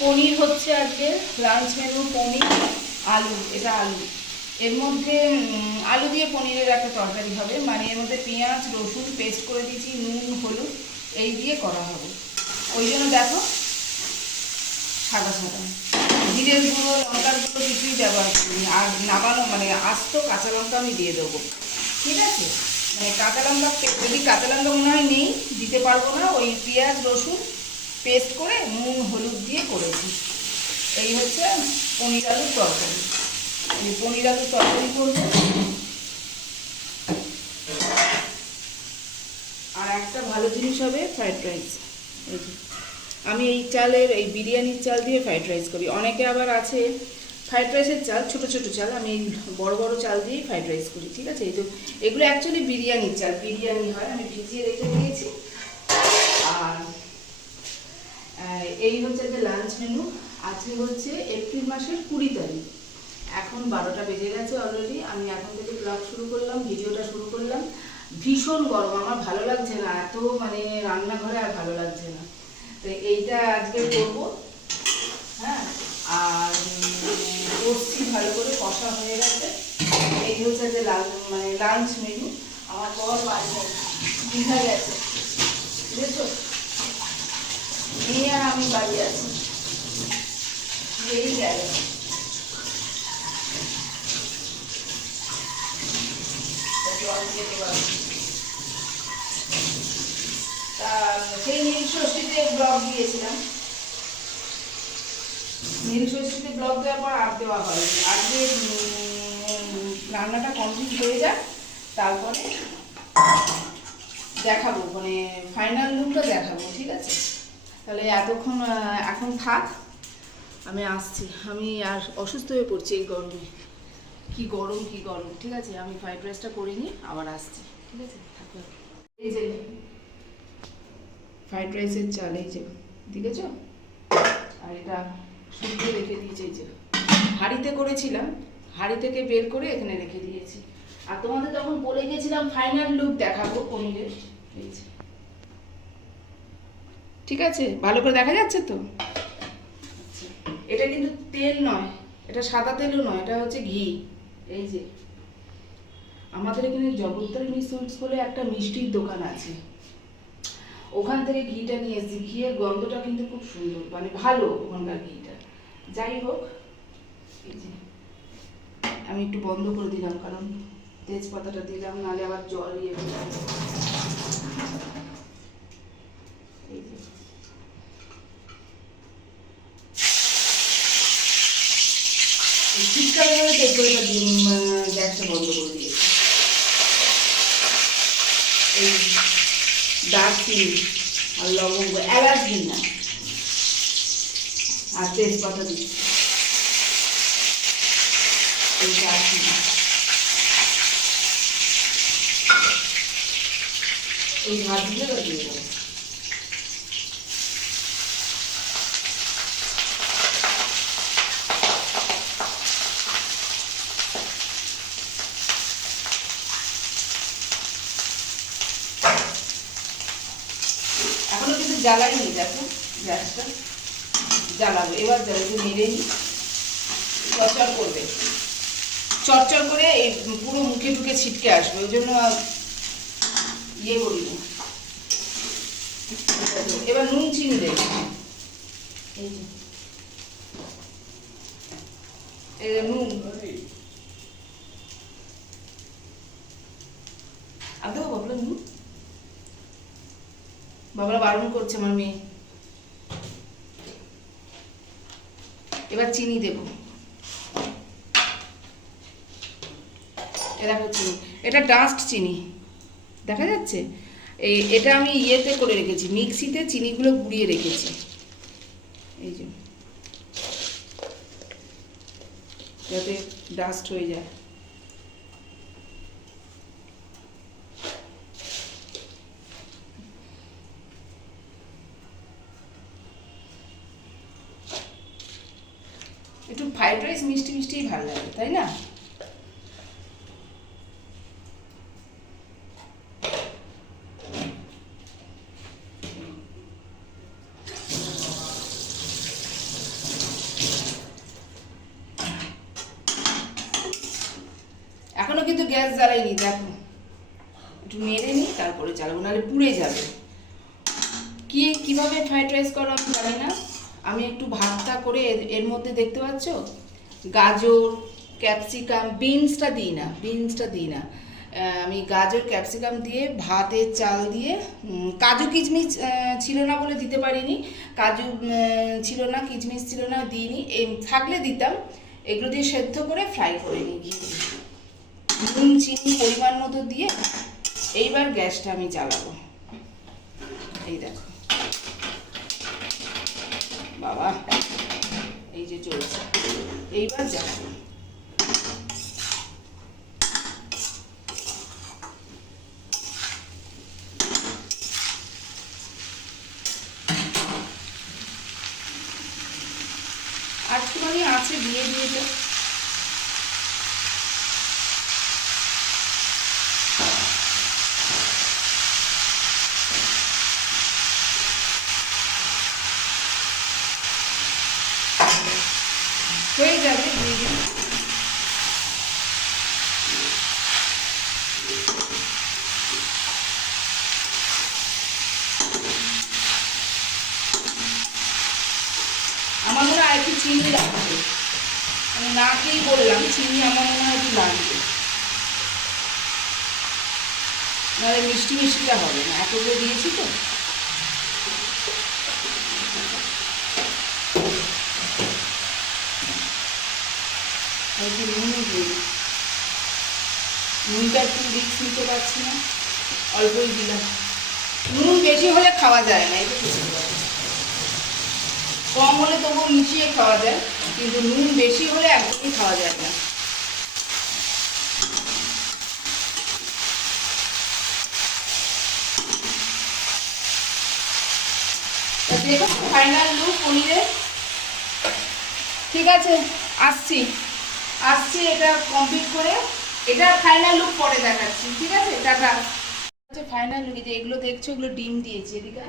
পনির হচ্ছে আজকে lunch menu, পনির আলু, এটা আলু, এর মধ্যে আলু দিয়ে পনিরের একটা তরকারি হবে, মানে এর মধ্যে পেঁয়াজ রসুন পেস্ট করে দিয়েছি, নুন হলুদ এই দিয়ে করা হবে। ওই জন্য দেখো সাদা সাদা, জিরের গুঁড়ো লঙ্কার গুঁড়ো কিছুই ব্যবহার করিনি। আর নামানো মানে আস্ত কাঁচা লঙ্কা আমি দিয়ে দেবো, ঠিক আছে? মানে কাঁচা লঙ্কা যদি কাঁচা লঙ্কা মনে হয় নেই দিতে পারবো না, ওই পেঁয়াজ রসুন পেস্ট করে নুন হলুদ দিয়ে করেছি। এই হচ্ছে পনির আলুর তরকারি। এই পনির আলুর তরকারি করবো। আর একটা ভালো জিনিস হবে ফ্রাইড রাইস। এই যে আমি এই চালের, এই বিরিয়ানির চাল দিয়ে ফ্রাইড রাইস করি। অনেকে আবার আছে ফ্রাইড রাইসের চাল, ছোটো ছোটো চাল, আমি এই বড়ো বড়ো চাল দিয়েই ফ্রাইড রাইস করি, ঠিক আছে? এই তো এগুলো অ্যাকচুয়ালি বিরিয়ানির চাল, বিরিয়ানি হয়, আমি ভিজিয়ে রেখে দিয়েছি। আর এই হচ্ছে যে লাঞ্চ মেনু। আজকে হচ্ছে এপ্রিল মাসের 20 তারিখ, এখন 12টা বেজে গেছে অলরেডি। আমি এখন থেকে ব্লগ শুরু করলাম, ভিডিওটা শুরু করলাম। ভীষণ গরম, আমার ভালো লাগছে না, এত মানে রান্নাঘরে আর ভালো লাগছে না। তো এইটা আজকে করবো, হ্যাঁ। আর কষছি, ভালো করে কষা হয়ে গেছে। এই হচ্ছে যে মানে লাঞ্চ মেনু। আমার বর বাড়ি দীঘা গেছে, বুঝেছো? নিয়ে আর আমি বাড়ি আছি, এই গেল। সেই নীলষষ্ঠীতে ব্লগ দিয়েছিলাম, নীলষষ্ঠীতে ব্লগ দেওয়ার পর আর দেওয়া হয়নি। আজকে রান্নাটা কমপ্লিট হয়ে যাক, তারপরে দেখাবো, মানে ফাইনাল লুকটা দেখাবো, ঠিক আছে? তাহলে এতক্ষণ এখন থাক, আমি আসছি। আমি আর অসুস্থ হয়ে পড়ছি এই গরমে, কি গরম কি গরম, ঠিক আছে? আমি ফ্রাইড রাইসটা করে নিই, আবার আসছি, ঠিক আছে? থাকো। এই যে ফ্রাইড রাইসের চাল, এই যে দেখেছ? আর এটা শুকিয়ে রেখে দিয়েছি, এই যে হাঁড়িতে করেছিলাম, হাঁড়ি থেকে বের করে এখানে রেখে দিয়েছি। আর তোমাদের তখন বলে গেছিলাম ফাইনাল লুক দেখাবো পনিরের, এই যে, ঠিক আছে? ভালো করে দেখা যাচ্ছে তো? এটা কিন্তু তেল নয়, এটা সাদা তেলও নয়, এটা হচ্ছে ঘি। এই যে আমাদের এখানে জগত্তারিণী সুইটস বলে একটা মিষ্টির দোকান আছে, ওখান থেকে ঘিটা নিয়ে এসেছি। ঘিয়ের গন্ধটা কিন্তু খুব সুন্দর, মানে ভালো ওখানকার ঘিটা। যাই হোক, এই যে আমি একটু বন্ধ করে দিলাম, কারণ তেজপাতাটা দিলাম, নাহলে আবার জল ইয়ে হয়ে যাবে। এই যে শীতকালে গেলে তেজপাতা গ্যাসটা বন্ধ করে দিয়েছি। এই দারচিনি আর লবঙ্গ, এলাচ দিন না, আর তেজপাতা দিচ্ছি। এই দারচিনি, এই ভাত দিয়ে দিয়ে দেবো। এখনো কিন্তু জ্বালাইনি, দেখো গ্যাসটা জ্বালাবো। এবার জ্বালাতে মেরে নিই, চরচর করবে, চরচর করে এই পুরো মুখে ঢুকে ছিটকে আসবে, ওই জন্য ইয়ে করি না। এবার নুন চিনি দেব, নুন আর দেবো। বাবলা নুন, বাবলা বারণ করছে আমার মেয়ে। এবার চিনি দেব, দেখো চিনি, এটা ডাস্ট চিনি, দেখা যাচ্ছে? এটা আমি ইয়েতে করে রেখেছি, মিক্সিতে চিনিগুলো গুঁড়িয়ে রেখেছি, এই যে, যাতে ডাস্ট হয়ে যায়। একটু ফ্রাইড রাইস মিষ্টি মিষ্টিই ভালো লাগে, তাই না? কিন্তু গ্যাস জ্বালাইনি, দেখো একটু মেরে নিই তারপরে চালাবো, নাহলে পুড়ে যাবে। কিভাবে ফ্রাইড রাইস করো আমি জানি না। আমি একটু ভাতটা করে এর মধ্যে দেখতে পাচ্ছ গাজর ক্যাপসিকাম, বিনসটা দিই না। আমি গাজর ক্যাপসিকাম দিয়ে ভাতের চাল দিয়ে, কাজু কিশমিশ ছিল না বলে দিতে পারিনি, কাজু ছিল না, কিশমিশ ছিল না, দিইনি, থাকলে দিতাম। এগুলো দিয়ে সেদ্ধ করে ফ্রাই করে নিই ঘি দিয়ে, নুন চিনি পরিমাণ মতো দিয়ে। এইবার গ্যাসটা আমি জ্বালাবো, এই দেখো বাবা, এই যে চলছে, এইবার জ্বালাবো। একটুখানি আছে দিয়ে দিয়েছে, হয়ে যাবে দিয়ে দিন। আমার মনে হয় একটু চিনি লাগবে, আমি না খেয়েই বললাম, চিনি আমার মনে হয় একটু লাগবে, নাহলে মিষ্টি মিষ্টিটা হবে না, এতগুলো দিয়েছি তো। একটু নুন দিই, নুনটা একটু রিক্স নিতে পারছি না, অল্পই দিলাম। নুন বেশি হলে খাওয়া যায় না, এটা বুঝতে পারছি। কম হলে তবুও মিশিয়ে খাওয়া যায়, কিন্তু নুন বেশি হলে একদমই খাওয়া যায় না। দেখো ফাইনাল লুক পনিরের, ঠিক আছে আসছি এটা কমপ্লিট করে, এটা ফাইনাল লুক পরে দেখাচ্ছি, ঠিক আছে টাটা। ফাইনাল লুক, যে এগুলো দেখছো এগুলো ডিম দিয়েছি, এদিকে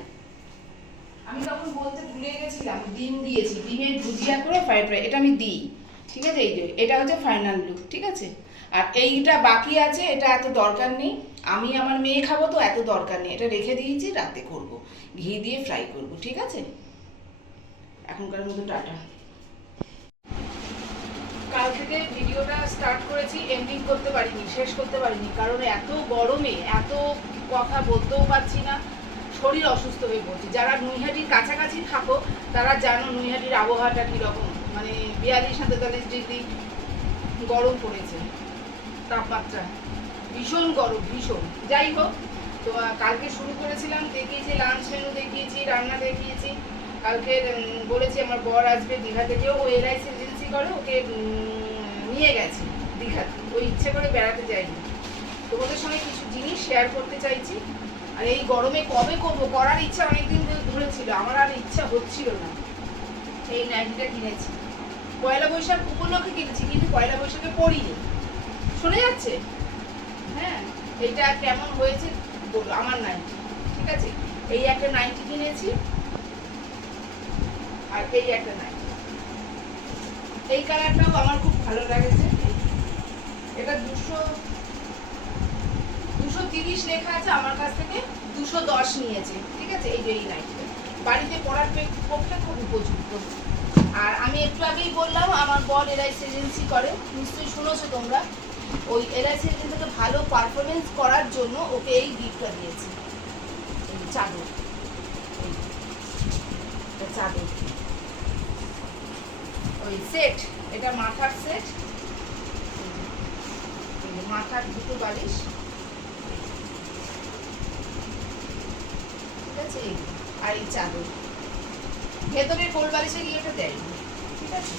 আমি তখন বলতে ভুলে গেছিলাম, ডিম দিয়েছি, ডিমের ভুজিয়া করে ফ্রাইড রাইস, এটা আমি দিই, ঠিক আছে। এই যে এটা হচ্ছে ফাইনাল লুক, ঠিক আছে। আর এইটা বাকি আছে, এটা এত দরকার নেই, আমি আমার মেয়ে খাবো তো এত দরকার নেই, এটা রেখে দিয়েছি, রাতে করব, ঘি দিয়ে ফ্রাই করব, ঠিক আছে। এখনকার মতো টাটা। কাল থেকে ভিডিওটা স্টার্ট করেছি, এন্ডিং করতে পারিনি, শেষ করতে পারিনি, কারণ এত গরমে এত কথা বলতেও পারছি না, শরীর অসুস্থ হয়ে পড়ছে। যারা নৈহাটির কাছাকাছি থাকো তারা জানো নৈহাটির আবহাওয়াটা কীরকম, মানে 42-43 ডিগ্রি গরম পড়েছে, তাপমাত্রা ভীষণ গরম, ভীষণ। যাই হোক, তো কালকে শুরু করেছিলাম, দেখিয়েছি লাঞ্চ মেনু, দেখিয়েছি রান্না, দেখিয়েছি। কালকে বলেছি আমার বর আসবে দীঘা থেকে, ও এলআইসি এজেন্সি করে, ওকে নিয়ে গেছে দীঘাতে, ওই ইচ্ছে করে বেড়াতে যায়নি। তোমাদের সঙ্গে কিছু জিনিস শেয়ার করতে চাইছি। আর এই গরমে কবে করবো, করার ইচ্ছা অনেকদিন ধরে ছিল, আমার আর ইচ্ছা হচ্ছিল না। এই নাইটিটা কিনেছি, পয়লা বৈশাখ উপলক্ষে কিনেছি, কিন্তু পয়লা বৈশাখে পরিনি, শোনা যাচ্ছে? হ্যাঁ, এইটা কেমন হয়েছে বলো, আমার নাইটি, ঠিক আছে। এই একটা নাইটি কিনেছি, আর এই একটা নাইটি, এই কালারটাও আমার খুব ভালো লাগেছে। এটা 230 লেখা আছে, আমার কাছ থেকে 210 নিয়েছে, ঠিক আছে। এই যে এই নাইটিটা বাড়িতে পরার পক্ষে খুব উপযুক্ত। আর আমি একটু আগেই বললাম আমার বর এলআইসি এজেন্সি করে, নিশ্চয়ই শুনেছো তোমরা। ওই এলআইসি এজেন্সিকে ভালো পারফরমেন্স করার জন্য ওকে এই গিফটটা দিয়েছে, এই চাদর, এই চাদর, ওই সেট, এটা মাথার সেট, মাথার দুটো বালিশ, ঠিক আছে। আর এই চাদর, ভেতরে কোল বালিশে গিয়ে এটা দেয়, ঠিক আছে।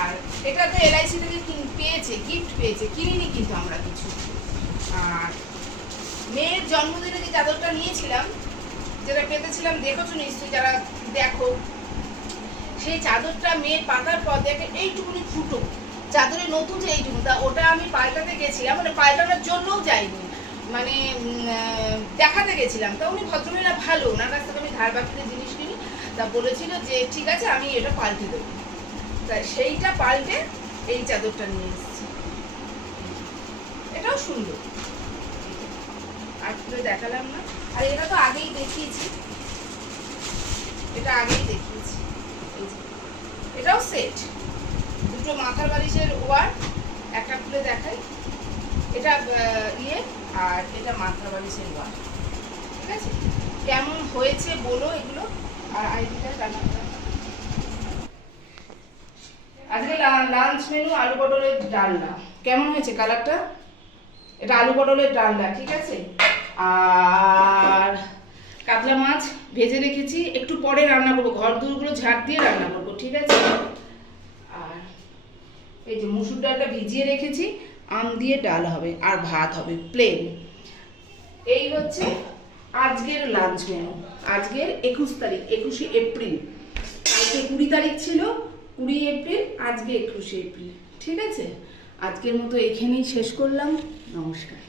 আর এটা তো এলআইসি থেকে পেয়েছে, গিফট পেয়েছে, কিনিনি কিন্তু আমরা কিছু। আর মেয়ের জন্মদিনে যে চাদরটা নিয়েছিলাম, যেটা পেতেছিলাম, দেখেছো নিশ্চয়ই যারা দেখো, সেই চাদরটা মেয়ের পাতার পর দেখে এইটুকুনি ফুটো, চাদরের নতুন যে এইটুকু, তা ওটা আমি পাল্টাতে গেছিলাম, মানে পাল্টানোর জন্যও যাইনি, মানে দেখাতে গেছিলাম। তা উনি ভদ্রমহিলা ভালো, ওনার কাছ থেকে আমি ধার বাকিতে জিনিস কিনি, তা বলেছিল যে ঠিক আছে আমি এটা পাল্টে দেবো। তা সেইটা পাল্টে এই চাদরটা নিয়ে এসেছি, এটা এটাও সুন্দর, আর খুলে দেখালাম না। আর এটা তো আগেই দেখিয়েছি, এটা আগেই দেখিয়েছি। এই যে এটাও সেট, দুটো মাথার বালিশের ওয়ার, একটা খুলে দেখাই, এটা ইয়ে আর এটা মাথার বালিশের ওয়ার। ঠিক আছে, কেমন হয়েছে বলো এগুলো। আর আইডিটা কালারটা আজকে লাঞ্চ মেনু আলু পটলের ডালনা, কেমন হয়েছে কালারটা? এটা আলু পটলের ডালনা, ঠিক আছে। আর কাতলা মাছ ভেজে রেখেছি, একটু পরে রান্না করবো, ঘর দূরগুলো ঝাড় দিয়ে রান্না করবো, ঠিক আছে। আর এই যে মুসুর ডালটা ভিজিয়ে রেখেছি, আম দিয়ে ডাল হবে আর ভাত হবে প্লেন। এই হচ্ছে আজকের লাঞ্চ মেনু। আজকের 21 তারিখ, 21শে এপ্রিল। কালকে 20 তারিখ ছিল, 20 এপ্রিল, আজকে 21শে এপ্রিল। ঠিক আছে, আজকের মতো এখানেই শেষ করলাম। নমস্কার।